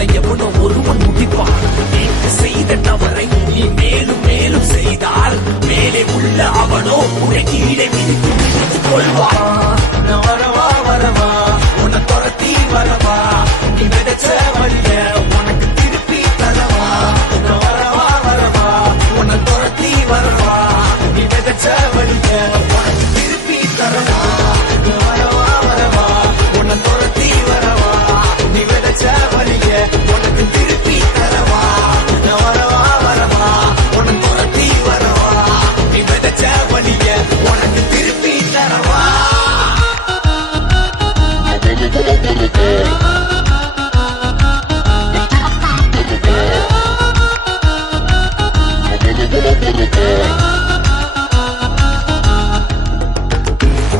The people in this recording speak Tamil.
உன்னை எவனோ ஒருவன் முடிப்பான். நேற்று செய்த தவறை நீ மேலும் மேலும் செய்தால் மேலே உள்ள அவனோ உன்னை கீழே மிதித்து கொள்வான்.